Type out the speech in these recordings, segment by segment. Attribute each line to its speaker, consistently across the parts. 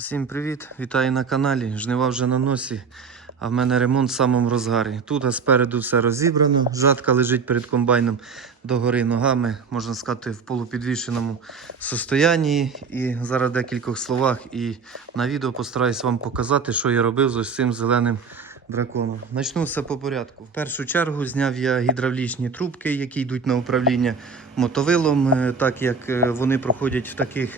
Speaker 1: Всім привіт! Вітаю на каналі. Жнива вже на носі, а в мене ремонт в самому розгарі. Тут а спереду все розібрано, жатка лежить перед комбайном догори ногами, можна сказати, в полупідвішеному состоянні. І зараз в декількох словах і на відео постараюсь вам показати, що я робив з ось цим зеленим драконом. Начну все по порядку. В першу чергу зняв я гідравлічні трубки, які йдуть на управління мотовилом, е, так як е, вони проходять в таких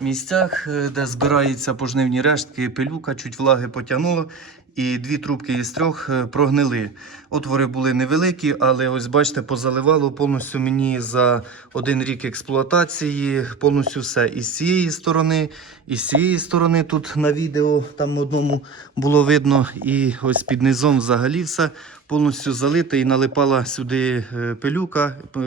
Speaker 1: місцях, е, де збираються пожнивні рештки, пилюка, чуть влаги потягнуло. І дві трубки із трьох е, прогнили. Отвори були невеликі, але ось бачите, позаливало повністю мені за один рік експлуатації, повністю все. І з цієї сторони, і з цієї сторони тут на відео там одному було видно. І ось під низом взагалі все повністю залите і налипала сюди е, пилюка е,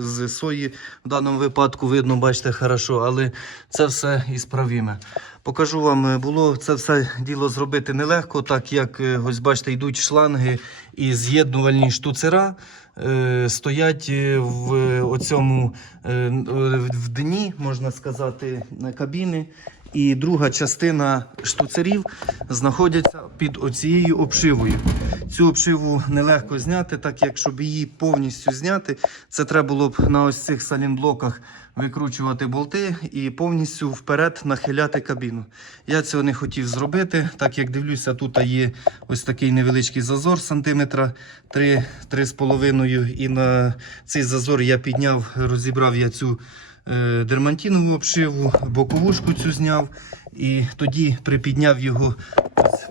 Speaker 1: з сої. В даному випадку видно, бачите, хорошо, але це все ісправіме. Покажу вам, е, було це все діло зробити нелегко, так як ось бачите, йдуть шланги і з'єднувальні штуцера. е, Стоять е, в е, оцьому в дні, можна сказати, кабіни. І друга частина штуцерів знаходяться під оцією обшивою. Цю обшиву нелегко зняти, так як щоб її повністю зняти, це треба було б на ось цих салінблоках викручувати болти і повністю вперед нахиляти кабіну. Я цього не хотів зробити, так як дивлюся, тут є ось такий невеличкий зазор сантиметра 3, 3,5. І на цей зазор я підняв, розібрав я цю е, дермантинову обшиву, боковушку цю зняв. І тоді припідняв його,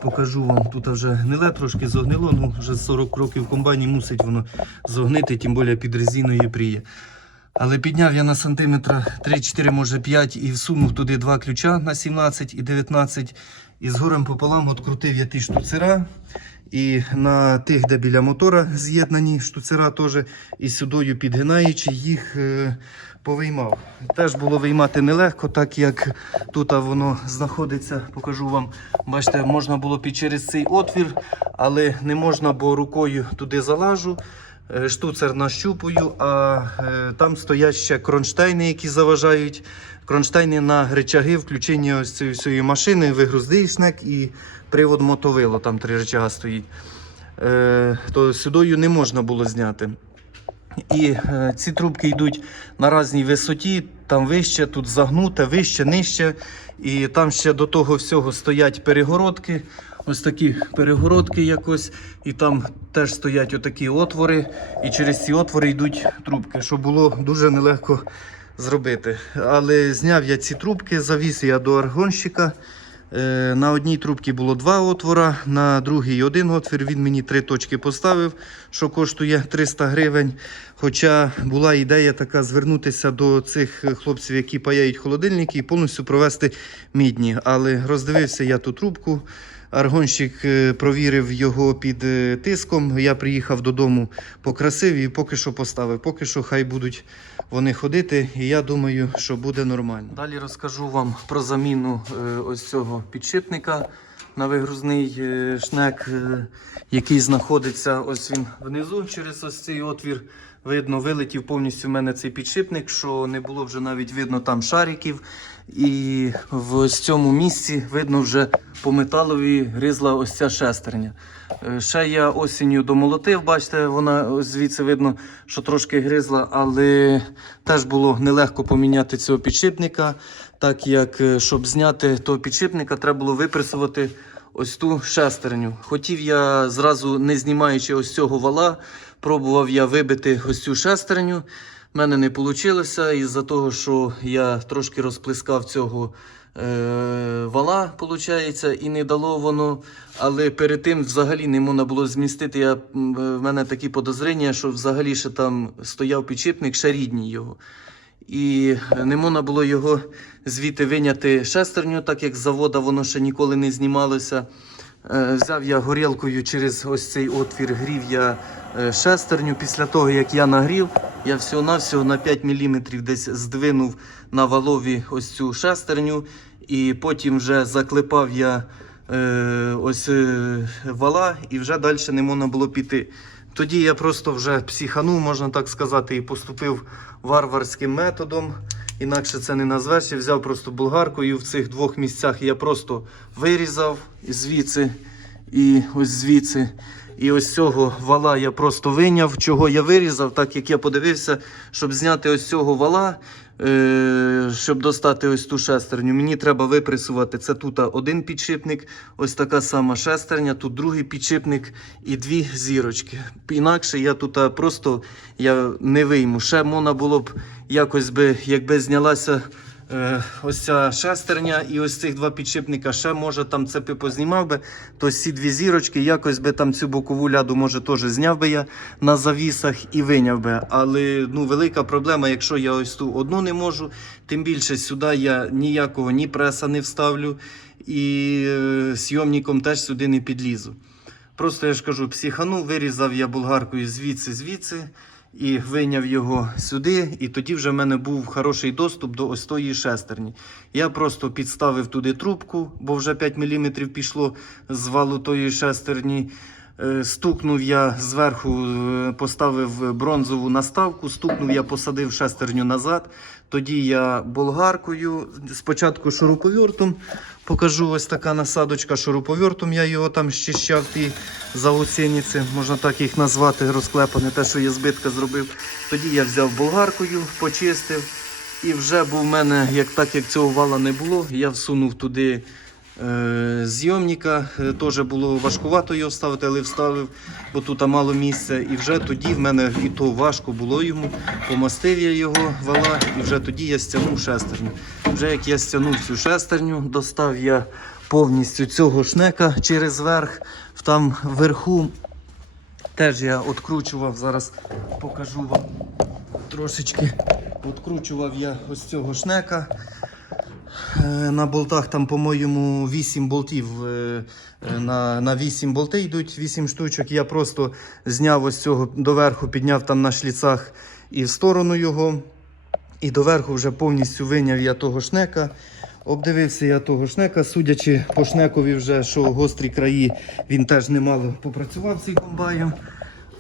Speaker 1: покажу вам, тут вже гниле трошки зогнило, ну вже 40 років в комбайні мусить воно зогнити, тим більше під резиною пріє. Але підняв я на сантиметра 3-4, може 5 і всунув туди два ключа на 17 і 19. І з горем пополам открутив я ті штуцера. І на тих, де біля мотора з'єднані штуцера теж, і сюдою підгинаючи, їх е, повиймав. Теж було виймати нелегко, так як тут воно знаходиться, покажу вам. Бачите, можна було під через цей отвір, але не можна, бо рукою туди залажу. Е, Штуцер нащупую, а е, там стоять ще кронштейни, які заважають. Кронштейни на речаги включення ось цієї всієї машини, вигруздий шнек і привод мотовило, там три речага стоїть. Е, то сюдою не можна було зняти. І е, ці трубки йдуть на різній висоті, там вище, тут загнуте, вище, нижче. І там ще до того всього стоять перегородки. Ось такі перегородки якось. І там теж стоять отакі отвори. І через ці отвори йдуть трубки, що було дуже нелегко зробити. Але зняв я ці трубки, завіз я до аргонщика. Е, На одній трубці було два отвора, на другій один отвір. Він мені три точки поставив, що коштує 300 гривень. Хоча була ідея така звернутися до цих хлопців, які паяють холодильники, і повністю провести мідні. Але роздивився я ту трубку. Аргонщик е, провірив його під е, тиском. Я приїхав додому покрасив і поки що поставив. Поки що хай будуть вони ходити, і я думаю, що буде нормально. Далі розкажу вам про заміну е, ось цього підшипника на вигрузний шнек, який знаходиться ось він внизу через ось цей отвір. Видно, вилетів повністю в мене цей підшипник, що не було вже навіть видно там шариків. І в цьому місці видно вже по металові гризла ось ця шестерня. Е, Ще я осінню домолотив, бачите, вона звідси видно, що трошки гризла, але теж було нелегко поміняти цього підшипника, так як е, щоб зняти того підшипника, треба було випресувати ось ту шестерню. Хотів я зразу, не знімаючи ось цього вала, пробував я вибити ось цю шестерню. У мене не вийшло із-за того, що я трошки розплескав цього е, вала, виходить, і не дало воно. Але перед тим взагалі не можна було змістити. Я, в мене такі подозріння, що взагалі ще там стояв підшипник, ще рідній його. І не можна було його звідти виняти шестерню, так як з завода воно ще ніколи не знімалося. Е, Взяв я горілкою через ось цей отвір, грів я е, шестерню. Після того, як я нагрів, я всього-навсього на 5 мм десь здвинув на валові ось цю шестерню. І потім вже заклепав я ось е, вала і вже далі не можна було піти. Тоді я просто вже психанув, можна так сказати, і поступив варварським методом. інакше це не назвеш. Я взяв просто болгарку і в цих двох місцях я просто вирізав звідси і ось звідси. І ось цього вала я просто виняв. Чого я вирізав, так як я подивився, щоб зняти ось цього вала, е- щоб достати ось ту шестерню. Мені треба випресувати. Це тут один підшипник, ось така сама шестерня, тут другий підшипник і дві зірочки. Інакше я тут просто я не вийму. Ще можна було б якось би, якби знялася. Е, ось ця шестерня і ось цих два підшипника. Ще може там цепи познімав би, то ці дві зірочки, якось би там цю бокову ляду, може, теж зняв би я на завісах і виняв би. Але ну, велика проблема, якщо я ось ту одну не можу, тим більше сюди я ніякого ні преса не вставлю, і е, зйомником теж сюди не підлізу. Просто я ж кажу, психану, вирізав я болгаркою звідси, звідси і вийняв його сюди. І тоді вже в мене був хороший доступ до ось тої шестерні. Я просто підставив туди трубку, бо вже 5 мм пішло з валу тої шестерні. Е, Стукнув я зверху, е, поставив бронзову наставку, стукнув я, посадив шестерню назад. Тоді я болгаркою, спочатку шуруповертом, покажу ось така насадочка шуруповертом. Я його там щищав, ті заоцінниці, можна так їх назвати, розклепане, те, що я збитка зробив. Тоді я взяв болгаркою, почистив. І вже був в мене, як так як цього вала не було, я всунув туди зйомника. Е, Теж було важкувато його ставити, але вставив, бо тут мало місця. І вже тоді в мене і то важко було йому. Помастив я його вала, і вже тоді я стягнув шестерню. Вже як я стягнув цю шестерню, достав я повністю цього шнека через верх. Там вверху теж я откручував, зараз покажу вам трошечки. Откручував я ось цього шнека. Е, На болтах там, по-моєму, 8 болтів. е, е, На, на 8 болти йдуть 8 штучок. Я просто зняв ось цього доверху, підняв там на шліцах і в сторону його. І доверху вже повністю виняв я того шнека. Обдивився я того шнека, судячи по шнекові, вже, що гострі краї він теж немало попрацював цей комбайн.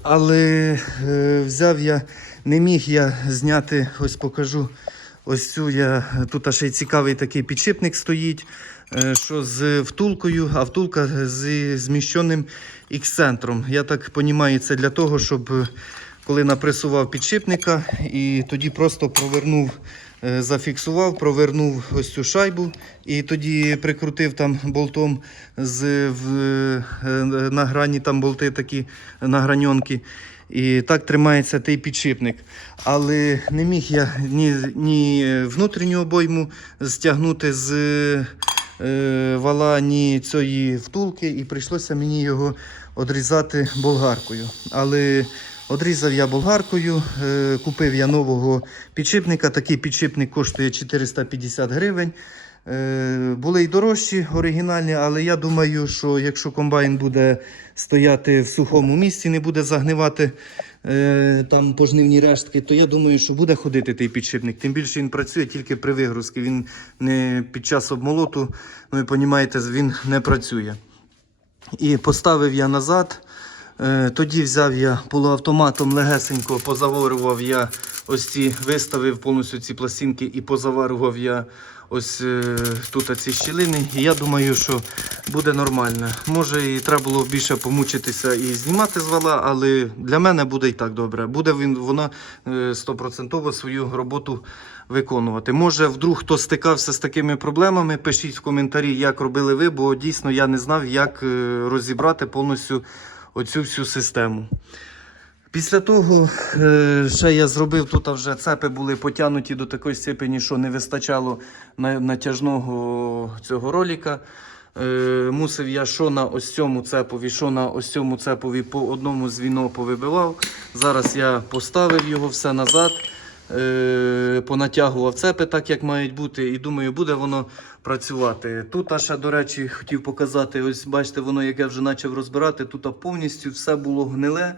Speaker 1: Але е, взяв я, не міг я зняти, ось покажу. Ось цю я тут ще й цікавий такий підшипник стоїть, е, що з втулкою, а втулка з зміщеним ікс-центром. Я так розумію, це для того, щоб е, коли напресував підшипника і тоді просто провернув, е, зафіксував, провернув ось цю шайбу і тоді прикрутив там болтом з в, на грані там болти такі награньонки. І так тримається той підшипник. Але не міг я ні, ні внутрішню обойму стягнути з е, вала, ні цієї втулки, і прийшлося мені його одрізати болгаркою. Але одрізав я болгаркою, е, купив я нового підшипника. Такий підшипник коштує 450 гривень. Е, Були й дорожчі оригінальні, але я думаю, що якщо комбайн буде стояти в сухому місці, не буде загнивати е, там пожнивні рештки, то я думаю, що буде ходити той підшипник. Тим більше він працює тільки при вигрузці. Він не під час обмолоту, ну розумієте, він не працює. І поставив я назад. Е, Тоді взяв я полуавтоматом легесенько, позаварював я ось ці, виставив повністю ці пластинки і позаварював я ось е, тут ці щілини. І я думаю, що буде нормально. Може і треба було більше помучитися і знімати з вала, але для мене буде і так добре. Буде він вона е, стопроцентово свою роботу виконувати. Може, вдруг хто стикався з такими проблемами, пишіть в коментарі, як робили ви, бо дійсно я не знав, як е, розібрати повністю оцю всю систему. Після того, е, ще я зробив, тут вже цепи були потягнуті до такої степені, що не вистачало натяжного цього роліка. Е, Мусив я що на ось цьому цепові, що на ось цьому цепові по одному звіно повибивав. Зараз я поставив його все назад, е, понатягував цепи так, як мають бути, і думаю, буде воно працювати. Тут а ще, до речі, хотів показати, ось бачите, воно яке вже почав розбирати. Тут повністю все було гниле.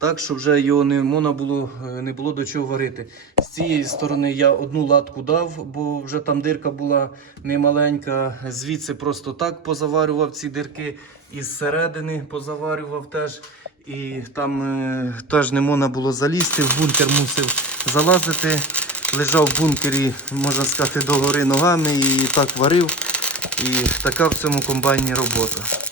Speaker 1: Так що вже його не можна було, е, не було до чого варити. З цієї сторони я одну латку дав, бо вже там дирка була немаленька. Звідси просто так позаварював ці дирки. І зсередини позаварював теж. І там е, теж не можна було залізти, в бункер мусив залазити. лежав в бункері, можна сказати, догори ногами і так варив. І така в цьому комбайні робота.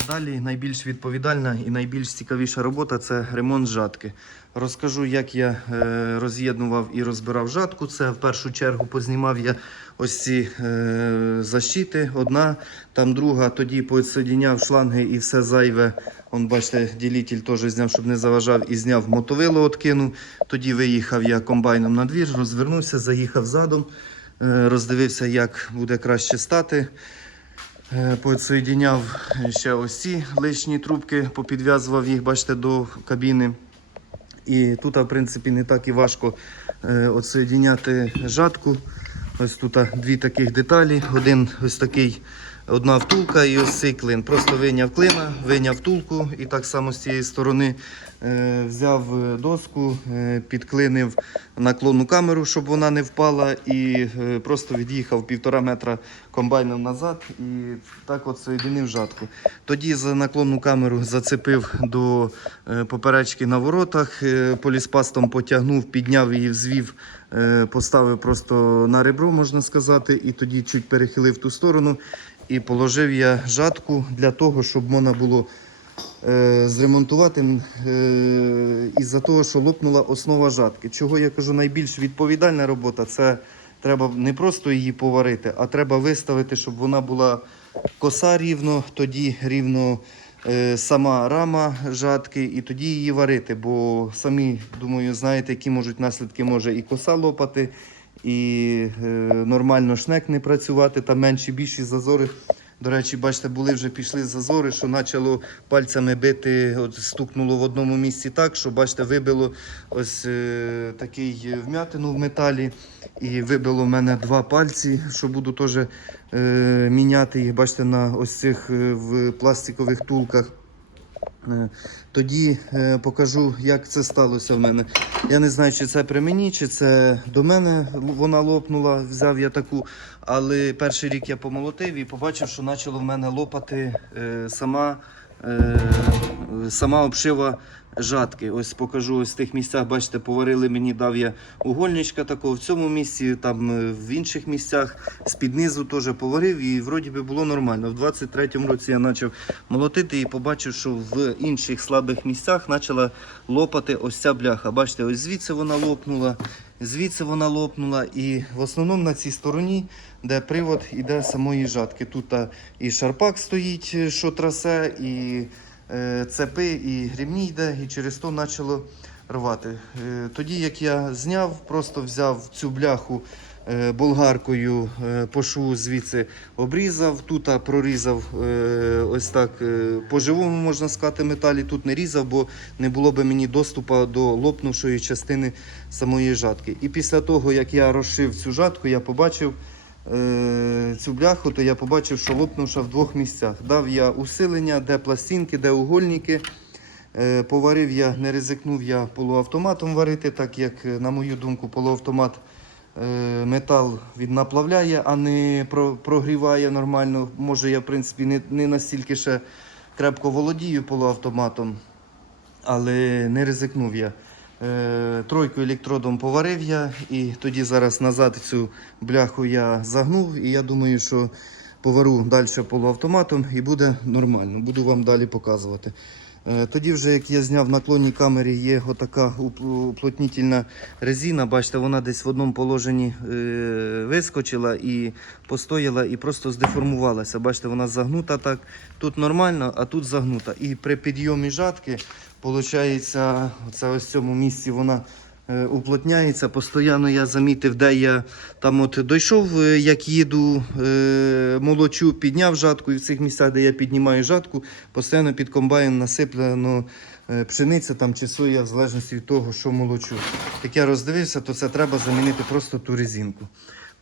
Speaker 1: А далі найбільш відповідальна і найбільш цікавіша робота це ремонт жатки. Розкажу, як я е, роз'єднував і розбирав жатку. Це в першу чергу познімав я ось ці е, защити. Одна, там друга, тоді підсоединяв шланги і все зайве. Он, бачите, ділитель теж зняв, щоб не заважав, і зняв мотовило, откинув. Тоді виїхав я комбайном на двір, розвернувся, заїхав задом, е, роздивився, як буде краще стати. Е, ще ось ці лишні трубки, попідв'язував їх, бачите, до кабіни. І тут, в принципі, не так і важко е, жатку. Ось тут дві таких деталі. Один ось такий, одна втулка і ось цей клин. Просто вийняв клина, вийняв втулку і так само з цієї сторони е, взяв е, доску, е, підклинив наклонну камеру, щоб вона не впала, і просто від'їхав півтора метра комбайном назад і так от соєдинив жатку. Тоді за наклонну камеру зацепив до поперечки на воротах, поліспастом потягнув, підняв її, взвів, поставив просто на ребро, можна сказати, і тоді чуть перехилив ту сторону. І положив я жатку для того, щоб можна було е, зремонтувати е, із-за того, що лопнула основа жатки. Чого я кажу, найбільш відповідальна робота це треба не просто її поварити, а треба виставити, щоб вона була коса рівно, тоді рівно е, сама рама жатки, і тоді її варити. Бо самі, думаю, знаєте, які можуть наслідки може і коса лопати, і е, нормально шнек не працювати, там менші більші зазори. До речі, бачите, були вже пішли зазори, що почало пальцями бити, от стукнуло в одному місці так, що бачите, вибило ось е, такий вмятину в металі. І вибило в мене два пальці, що буду теж е, міняти їх, бачите, на ось цих е, в пластикових тулках. Е, Тоді е, покажу, як це сталося в мене. Я не знаю, чи це при мені, чи це до мене вона лопнула, взяв я таку. Але перший рік я помолотив і побачив, що почало в мене лопати е, сама, сама обшива жатки. Ось покажу ось в тих місцях, бачите, поварили мені, дав я угольничка такого в цьому місці, там е, в інших місцях з-під низу теж поварив і вроді би було нормально. В 23-му році я почав молотити і побачив, що в інших слабих місцях почала лопати ось ця бляха. Бачите, ось звідси вона лопнула, звідси вона лопнула. І в основному на цій стороні, де привод іде самої жатки. Тут і шарпак стоїть, е, що трасе, і цепи, і грібні йде, і через то почало рвати. Е, тоді, як я зняв, просто взяв цю бляху е, болгаркою е, по шву звідси обрізав, тут прорізав е, ось так е, по живому, можна сказати, металі. Тут не різав, бо не було би мені доступу до лопнувшої частини самої жатки. І після того, як я розшив цю жатку, я побачив е, цю бляху, то я побачив, що лопнувша в двох місцях. Дав я усилення, де пластинки, де угольники. Е, Поварив я, не ризикнув я полуавтоматом варити, так як, е, на мою думку, полуавтомат метал він наплавляє, а не про- прогріває нормально. Може, я, в принципі, не, не настільки ще крепко володію полуавтоматом, але не ризикнув я. Е, Тройку електродом поварив я, і тоді зараз назад цю бляху я загнув. І я думаю, що повару далі полуавтоматом і буде нормально. Буду вам далі показувати. Е, Тоді, вже як я зняв в наклонній камері, є отака уп- уплотнительна резина. Бачите, вона десь в одному положенні е, вискочила і постояла, і просто здеформувалася. Бачите, вона загнута так. Тут нормально, а тут загнута. І при підйомі жатки, виходить, це ось в цьому місці вона е, уплотняється. Постоянно я замітив, де я там от дійшов, е, як їду, е, молочу, підняв жатку, і в цих місцях, де я піднімаю жатку, постійно під комбайн насиплено пшениця там чи соя, в залежності від того, що молочу. Як я роздивився, то це треба замінити просто ту резинку.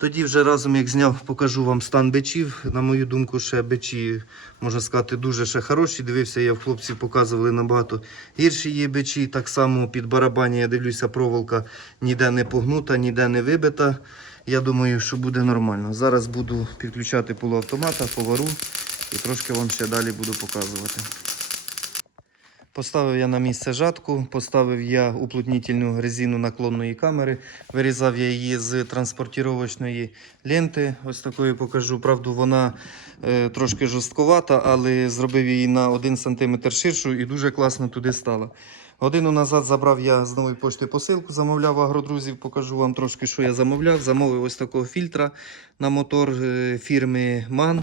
Speaker 1: Тоді вже разом, як зняв, покажу вам стан бичів. На мою думку, ще бичі, можна сказати, дуже ще хороші. Дивився, я в хлопців показували набагато гірші є бичі. Так само під барабані, я дивлюся, проволока ніде не погнута, ніде не вибита. Я думаю, що буде нормально. Зараз буду підключати полуавтомата, повару і трошки вам ще далі буду показувати. Поставив я на місце жатку, поставив я уплотнітельну резину наклонної камери, вирізав я її з транспортіровочної ленти. Ось такою покажу. Правду, вона е, трошки жорсткувата, але зробив її на 1 см ширшу і дуже класно туди стала. Годину назад забрав я з нової пошти посилку, замовляв агродрузів. Покажу вам трошки, що я замовляв. Замовив ось такого фільтра на мотор е, фірми MAN.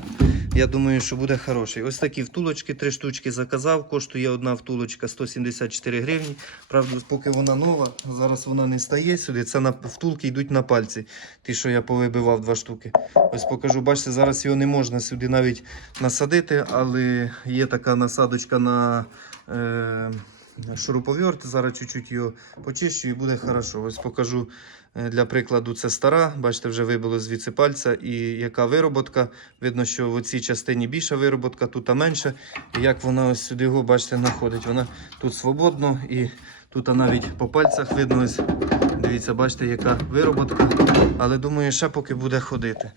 Speaker 1: Я думаю, що буде хороший. Ось такі втулочки, три штучки заказав. Коштує одна втулочка 174 гривні. Правда, поки вона нова, зараз вона не стає сюди. Це на втулки йдуть на пальці. Ті, що я повибивав два штуки. Ось покажу. Бачите, зараз його не можна сюди навіть насадити, але є така насадочка на. Е- шуруповерт. Зараз чуть-чуть його почищу і буде хорошо. Ось покажу е, для прикладу. Це стара. Бачите, вже вибило звідси пальця. І яка вироботка. Видно, що в цій частині більша вироботка, тут менше. І як вона ось сюди його, бачите, знаходить. Вона тут свободно і тут навіть по пальцях видно. Ось, дивіться, бачите, яка вироботка. Але думаю, ще поки буде ходити.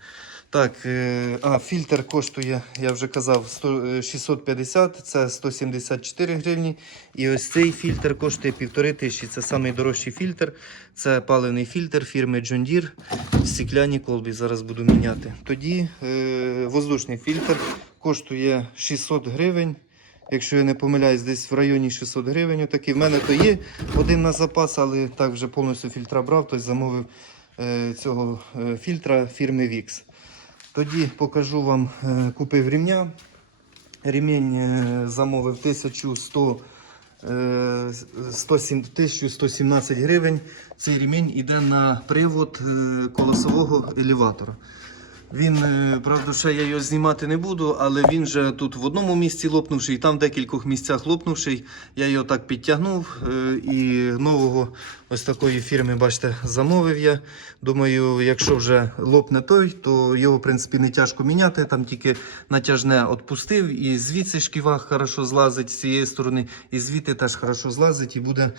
Speaker 1: Так, е, а фільтр коштує, я вже казав, 100, е, 650, це 174 гривні. І ось цей фільтр коштує 1500. Це найдорожчий фільтр. Це паливний фільтр фірми John Deere в стекляній колбі. Зараз буду міняти. Тоді е, воздушний фільтр коштує 600 гривень. Якщо я не помиляюсь, десь в районі 600 гривень. Отакий. В мене то є один на запас, але так вже повністю фільтра брав, тобто замовив е, цього е, фільтра фірми Vix. Тоді покажу вам, е, купив рівня. Ремінь е, замовив 1100, е, 107 1117 гривень. Цей ремінь йде на привод колосового елеватора. Він, е, правда, ще я його знімати не буду, але він же тут в одному місці лопнувший, і там в декількох місцях лопнувший. Я його так підтягнув е, і нового ось такої фірми, бачите, замовив я. Думаю, якщо вже лопне той, то його, в принципі, не тяжко міняти. Там тільки натяжне відпустив, і звідси шківа хорошо злазить з цієї сторони, і звідти теж хорошо злазить і буде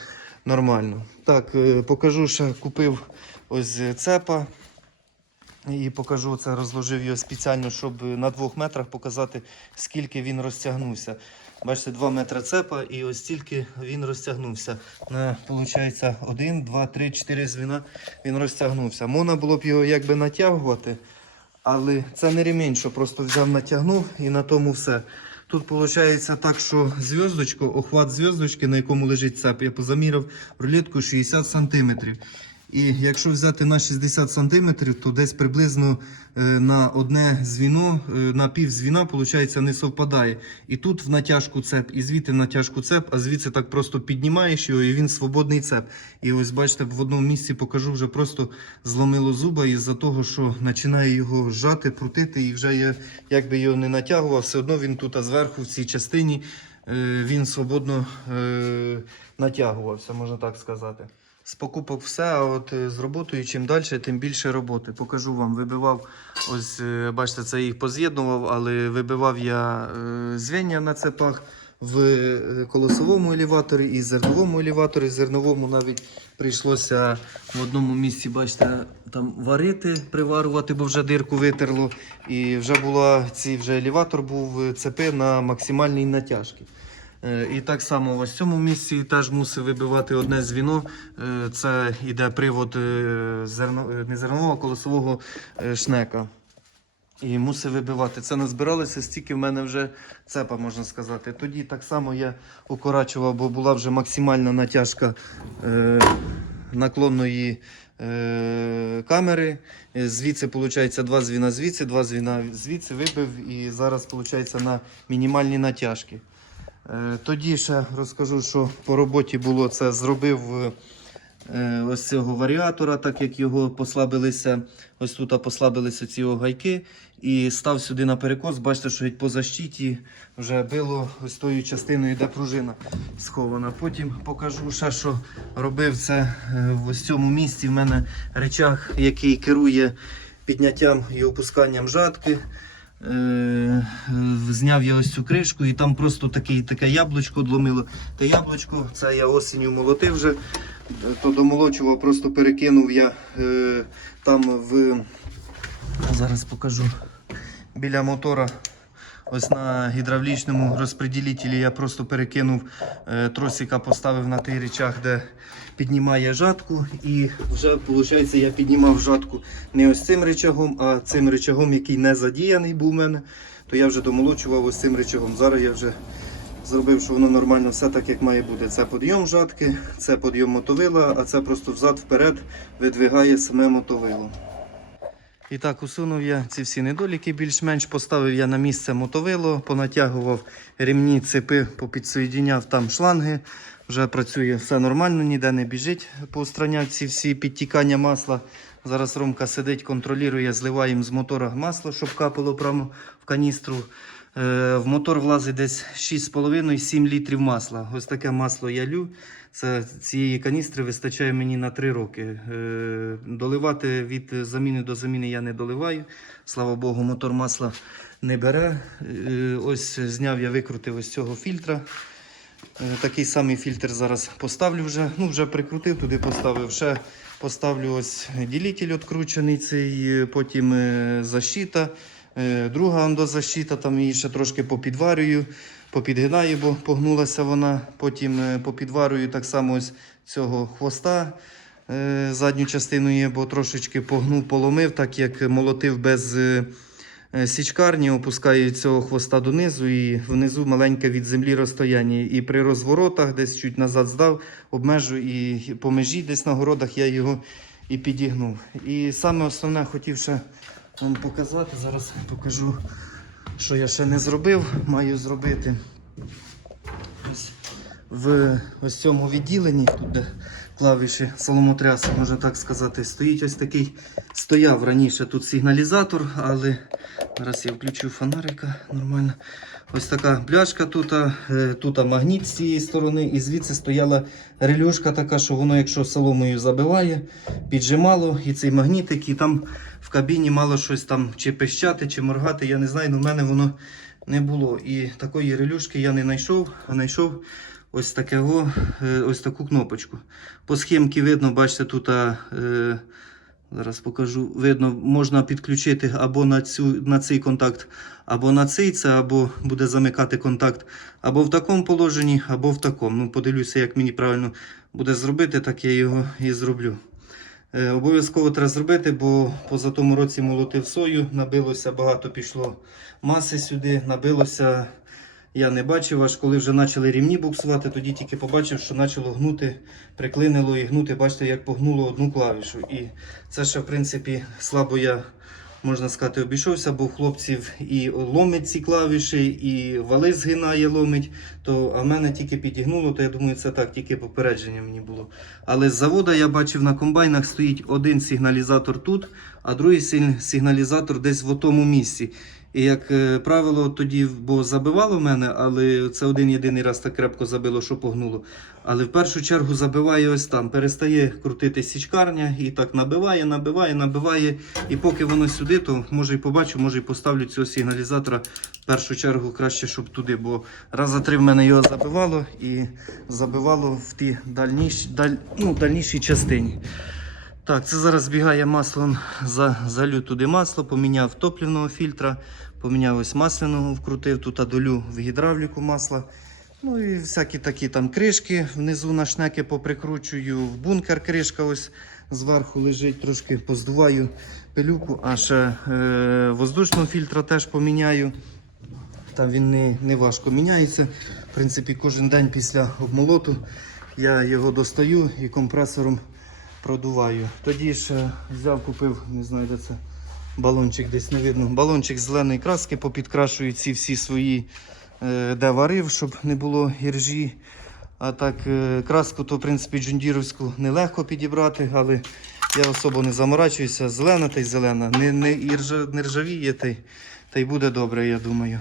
Speaker 1: нормально. Так, е, покажу, ще купив ось цепа. І покажу це, розложив його спеціально, щоб на двох метрах показати, скільки він розтягнувся. Бачите, 2 метри цепа і ось стільки він розтягнувся. На, виходить, 1, 2, 3, 4 звіна він розтягнувся. Можна було б його якби натягувати, але це не ремінь, що просто взяв, натягнув і на тому все. Тут виходить так, що зв'язочку, охват зв'язочки, на якому лежить цеп, я позаміряв рулетку 60 см. І якщо взяти на 60 см, то десь приблизно е, на одне звіно, е, на пів звіна, виходить, не совпадає. І тут в натяжку цеп, і звідти в натяжку цеп, а звідси так просто піднімаєш його, і він свободний цеп. І ось бачите, в одному місці покажу, вже просто зломило зуба із-за того, що починає його зжати, крутити, і вже я якби його не натягував, все одно він тут а зверху в цій частині е, він свободно натягувався, можна так сказати. З покупок все, а от е, з роботою чим далі, тим більше роботи. Покажу вам, вибивав, ось е, бачите, це їх поз'єднував, але вибивав я е, звіння на цепах в е, колесовому елеваторі і зерновому елеваторі. Зерновому навіть прийшлося в одному місці, бачите, там варити, приварувати, бо вже дирку витерло. І вже була ці вже елеватор був цепи на максимальній натяжці. Е, І так само в цьому місці теж мусив вибивати одне звіно. Е, Це йде привод е, зерно, не зернового, а колесового е, шнека. І мусив вибивати. Це назбиралося стільки в мене вже цепа, можна сказати. Тоді так само я укорачував, бо була вже максимальна натяжка наклонної камери. Звідси, виходить, два звіна звідси, два звіна звідси вибив і зараз, виходить, на мінімальні натяжки. Е, Тоді ще розкажу, що по роботі було це зробив е, ось цього варіатора, так як його послабилися, ось тут послабилися ці його гайки. І став сюди на перекос. Бачите, що по защиті вже било ось тою частиною, де пружина схована. Потім покажу ще, що робив це е, в ось цьому місці. В мене речах, який керує підняттям і опусканням жатки. Е, зняв я ось цю кришку і там просто такий, таке яблучко дломило. Те яблучко, це я осінню молотив вже, то домолочував, просто перекинув я е, там в. Зараз покажу. Біля мотора Ось на гідравлічному розпреділителі я просто перекинув е, тросика, поставив на той речах, де піднімає жатку. І вже виходить, я піднімав жатку не ось цим речагом, а цим речагом, який не задіяний був у мене. То я вже домолочував ось цим речагом. Зараз я вже зробив, що воно нормально все так, як має бути. Це подйом жатки, це подйом мотовила, а це просто взад-вперед видвигає саме мотовило. І так, усунув я ці всі недоліки, більш-менш поставив я на місце мотовило, понатягував ремні, цепи, попідсоєдіняв там шланги. Вже працює все нормально, ніде не біжить, поустраняв ці всі підтікання масла. Зараз Ромка сидить, контролює, зливаємо з мотора масло, щоб капало прямо в каністру. Е, В мотор влазить десь 6,5-7 літрів масла. Ось таке масло я лю. Це цієї каністри вистачає мені на 3 роки. Е, Доливати від заміни до заміни я не доливаю. Слава Богу, мотор масла не бере. Е, Ось зняв я викрутив ось цього фільтра. Е, Такий самий фільтр зараз поставлю вже. Ну, вже прикрутив, туди поставив. Ще поставлю ось ділитель відкручений, цей, потім защита. Е, Друга андозащита, там її ще трошки попідварюю, попідгинаю, бо погнулася вона. Потім е, попідварюю так само ось цього хвоста. е, Задню частину є, бо трошечки погнув, поломив, так як молотив без січкарні, опускаю цього хвоста донизу і внизу маленьке від землі розстояння. І при розворотах десь чуть назад здав, обмежу і по межі десь на городах я його і підігнув. І саме основне хотів ще вам показати. Зараз покажу, що я ще не зробив, маю зробити. В ось цьому відділенні, тут де клавіші соломотряса, можна так сказати, стоїть ось такий, стояв раніше тут сигналізатор, але зараз я включу фонарика нормально. Ось така пляшка тут, е, тут магніт з цієї сторони, і звідси стояла релюшка така, що воно, якщо соломою забиває, піджимало, і цей магнітик, і там в кабіні мало щось там чи пищати, чи моргати, я не знаю, але в мене воно не було. І такої релюшки я не знайшов, а знайшов ось таке во, е, ось таку кнопочку. По схемці видно, бачите, тут. е, Зараз покажу. Видно, можна підключити або на, цю, на цей контакт, або на цей, це або буде замикати контакт або в такому положенні, або в такому. Ну, подивлюся, як мені правильно буде зробити, так я його і зроблю. Е, обов'язково треба зробити, бо поза тому році молотив сою, набилося багато пішло маси сюди, набилося. Я не бачив, аж коли вже почали рівні буксувати, тоді тільки побачив, що почало гнути, приклинило і гнути. Бачите, як погнуло одну клавішу. І це ще, в принципі, слабо я, можна сказати, обійшовся, бо в хлопців і ломить ці клавіші, і вали згинає, ломить. То, а в мене тільки підігнуло, то я думаю, це так, тільки попередження мені було. Але з завода я бачив на комбайнах стоїть один сигналізатор тут, а другий сигналізатор десь в тому місці. І як е, правило, тоді, бо забивало в мене, але це один єдиний раз так крепко забило, що погнуло. Але в першу чергу забиває ось там, перестає крутити січкарня і так набиває, набиває, набиває. І поки воно сюди, то може і побачу, може і поставлю цього сигналізатора в першу чергу краще, щоб туди. Бо раз за три в мене його забивало і забивало в ті дальніші, даль, ну, дальнішій частині. Так, це зараз збігає маслом, за, залю туди масло, поміняв топливного фільтра, поміняв ось масляного, вкрутив тут долю в гідравліку масла. Ну і всякі такі там кришки внизу на шнеки поприкручую. В бункер кришка ось зверху лежить, трошки поздуваю пилюку, а ще е, воздушного фільтра теж поміняю. Там він не, не важко міняється. В принципі, кожен день після обмолоту я його достаю і компресором продуваю. Тоді ж взяв, купив, не знаю, де це балончик десь не видно. Балончик зеленої краски, попідкрашую ці всі свої, е, де варив, щоб не було іржі. А так, е, краску, то в принципі джундіровську нелегко підібрати, але я особо не заморачуюся. Зелена та й зелена. Не, не, не ржавіє, та й, та й буде добре, я думаю.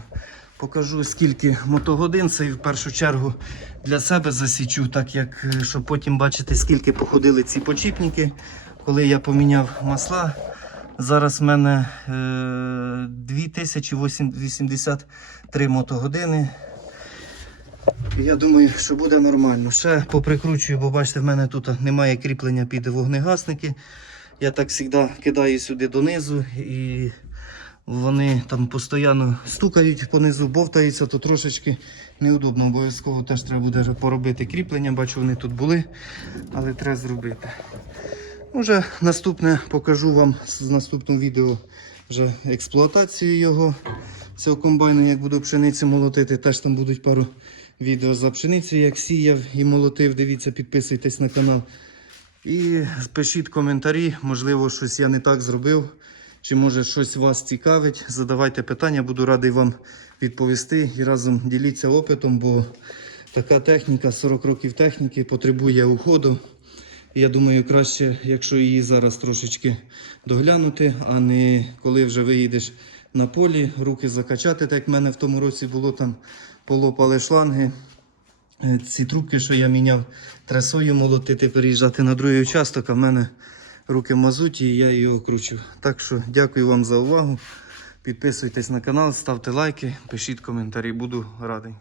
Speaker 1: Покажу, скільки мотогодин це в першу чергу для себе засічу, так як е, щоб потім бачити, скільки походили ці почіпники, коли я поміняв масла. Зараз в мене е, 2083 мотогодини. Я думаю, що буде нормально. Ще поприкручую, бо бачите, в мене тут немає кріплення під вогнегасники. Я так завжди кидаю сюди донизу і вони там постійно стукають понизу, бовтаються, то трошечки неудобно. Обов'язково теж треба буде поробити кріплення. Бачу, вони тут були, але треба зробити. Уже наступне покажу вам з наступного відео вже експлуатацію його, цього комбайну, як буду пшеницю молотити. Теж там будуть пару відео за пшеницею, як сіяв і молотив. Дивіться, підписуйтесь на канал. І пишіть коментарі, можливо, щось я не так зробив, чи може щось вас цікавить. Задавайте питання, буду радий вам відповісти і разом діліться опитом, бо така техніка, 40 років техніки, потребує уходу. Я думаю, краще, якщо її зараз трошечки доглянути, а не коли вже виїдеш на полі, руки закачати, так як в мене в тому році було там полопали шланги. Е, Ці трубки, що я міняв, трасою молотити, переїжджати на другий участок, а в мене руки мазуті і я його кручу. Так що дякую вам за увагу. Підписуйтесь на канал, ставте лайки, пишіть коментарі, буду радий.